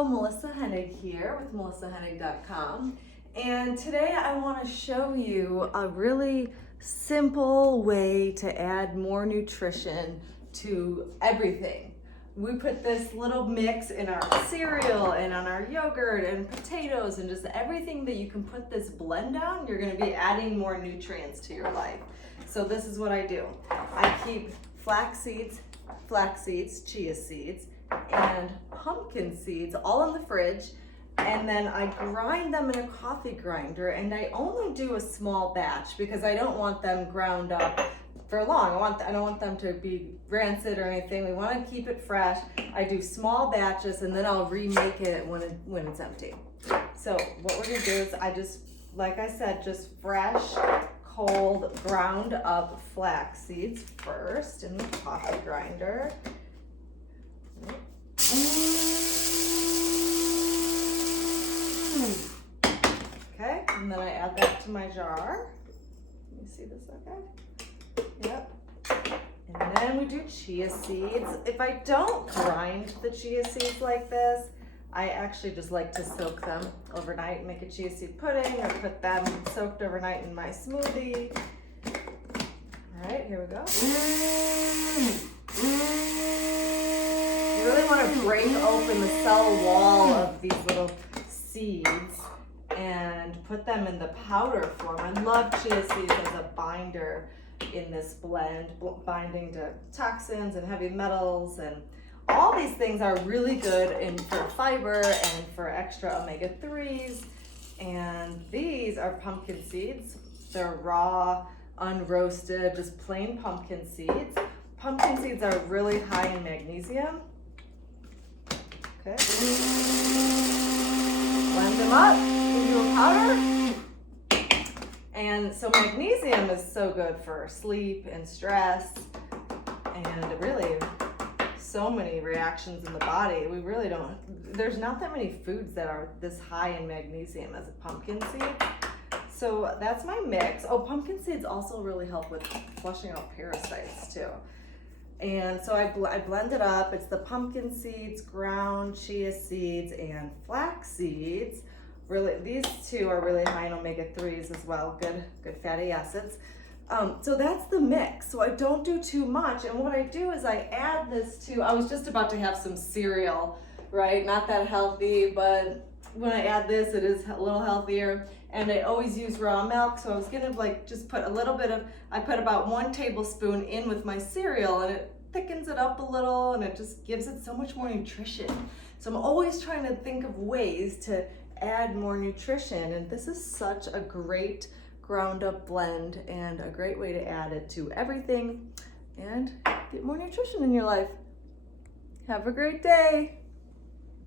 Hello, Melissa Henig here with melissahenig.com, and today I want to show you a really simple way to add more nutrition to everything. We put this little mix in our cereal and on our yogurt and potatoes and just everything that you can put this blend on, you're going to be adding more nutrients to your life. So this is what I do. I keep flax seeds, chia seeds, and pumpkin seeds all in the fridge, and then I grind them in a coffee grinder, and I only do a small batch because I don't want them ground up for long. I don't want them to be rancid or anything. We want to keep it fresh. I do small batches, and then I'll remake it when it's empty. So what we're gonna do is like I said, just fresh, cold, ground up flax seeds first in the coffee grinder. Okay, and then I add that to my jar. Let me see this, okay? Yep. And then we do chia seeds. If I don't grind the chia seeds like this, I actually just like to soak them overnight, make a chia seed pudding, or put them soaked overnight in my smoothie. All right, here we go. You really want to break open the cell wall of these little seeds and put them in the powder form. I love chia seeds as a binder in this blend, binding to toxins and heavy metals, and all these things are really good for fiber and for extra omega-3s. And these are pumpkin seeds. They're raw, unroasted, just plain pumpkin seeds. Pumpkin seeds are really high in magnesium. Okay. Blend them up into a powder. And so magnesium is so good for sleep and stress, and really so many reactions in the body. There's not that many foods that are this high in magnesium as a pumpkin seed. So that's my mix. Oh, pumpkin seeds also really help with flushing out parasites too. And so I blend it up. It's the pumpkin seeds, ground chia seeds, and flax seeds. Really, these two are really high in omega-3s as well, good fatty acids. So that's the mix. So I don't do too much. And what I do is I add this to, I was just about to have some cereal, right? Not that healthy, but when I add this, it is a little healthier. And I always use raw milk. So I was gonna just put a little bit of, I put about 1 tablespoon in with my cereal, and it thickens it up a little, and it just gives it so much more nutrition. So I'm always trying to think of ways to add more nutrition, and this is such a great ground up blend and a great way to add it to everything and get more nutrition in your life. Have a great day.